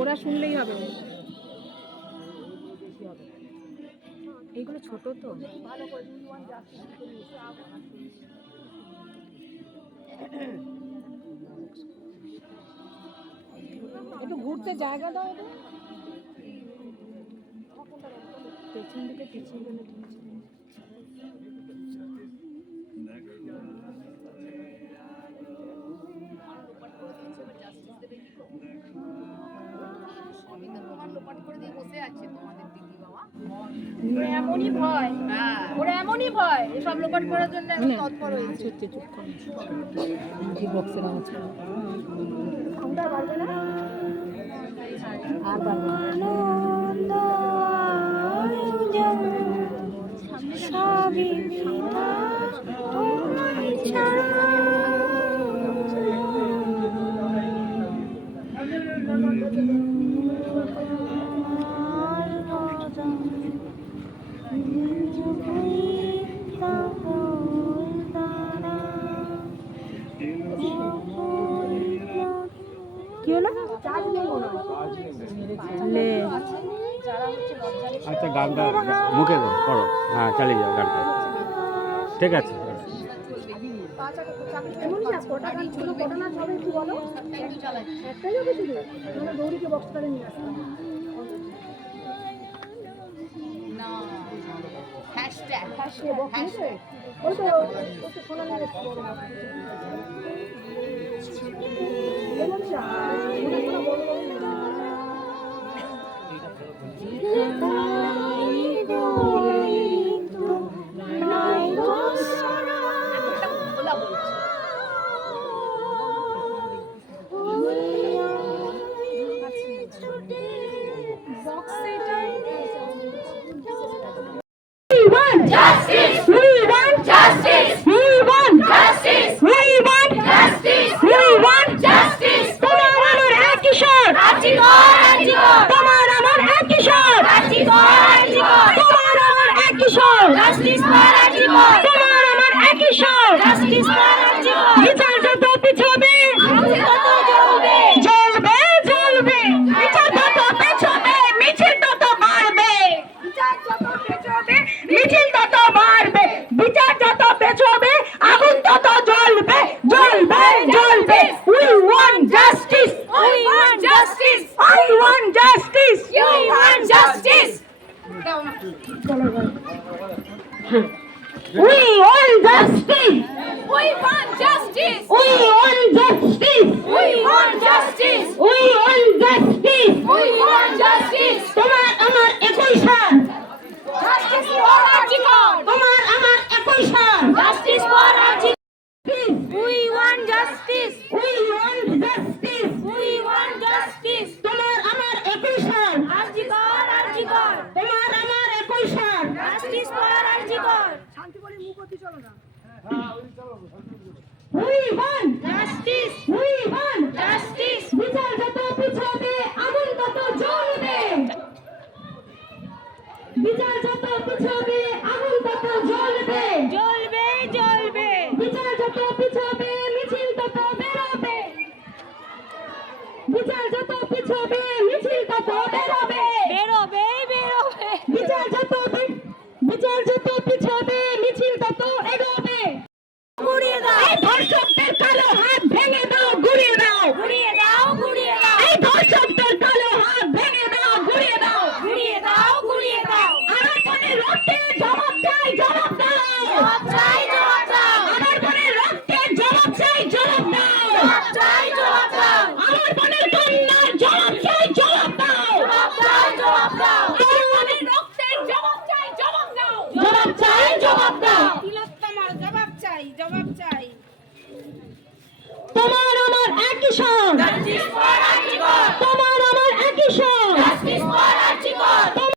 ওরা শুনলেই হবে। এইগুলো ছোট তো, ভালো করে একটু ঘুরতে জায়গা দাও। পেছন দিকে পিছিয়ে গেলে ঠিক আছে। এমনই ভয়, ওরা এমনই ভয়, এসব লোপাট করার জন্য তৎপর হয়েছে। চুপ কর, বক্সের আওয়াজ আমরা পারবে না, আর পারবে না। কি হলো? আচ্ছা গানটা মুখে করো, হ্যাঁ চালিয়ে যাও গানটা, ঠিক আছে। Justice! We want justice! We want justice! We want justice! We want justice! তোমার আমার একই স্বর, তোমার আমার একই স্বর, তোমার আমার একই স্বর, তোমার আমার একই স্বর, বিচার যত পিছবে জ্বলবে জ্বলবে, বিচার যত পেছবে মিছিল তত বাড়বে, মিছিল তত বাড়বে, বিচার যত পেছবে আগুন তত জ্বলবে জ্বলবে জ্বলবে। We want justice! We want justice! I want justice! You want justice! We want justice! We want justice! We want justice! We want justice! We want justice! We want justice! তোমার আমার একই স্বর, justice for Arjikar! তোমার আমার একই স্বর, justice for Arjikar! We want justice! We want justice! We want justice! তোমার আমার একই স্বর, Arjikar! তোমার আমার একই স্বর, justice for Arjikar! We want justice! We want justice! বিচার যত পিছবে আগুন তত জ্বলবে, বিচার যত পিছবে আগুন তত জ্বলবে জ্বলবে জ্বলবে, বিচার যত পিছবে মিছিল তত বেরোবে, বিচার যত পিছবে মিছিল তত বেরোবে বেরোবে বেরোবে, বিচার যত পিছবে মিছিল তত এগোবে। গুড়িয়ে দাও এই ধর্ষকদের কালো হাত, ভেঙে দাও গুড়িয়ে দাও, গুড়িয়ে দাও গুড়িয়ে দাও এই ধর্ষকদের কালো হাত, ভেঙে দাও গুড়িয়ে দাও, গুড়িয়ে দাও গুড়িয়ে দাও। আমার বোনের রক্তের জবাব চাই, জবাব দাও, জবাব চাই জবাব দাও। আমার বোনের রক্তের জবাব চাই, জবাব দাও, জবাব চাই জবাব দাও। আমার বোনের কন্যার জবাব চাই, জবাব দাও, জবাব চাই জবাব দাও। আমার বোনের রক্তের জবাব চাই, জবাব দাও, জবাব চাই জবাব দাও। তিলোত্তমার জবাব চাই, জবাব চাই। তোমার আমার একই স্বর, Justice for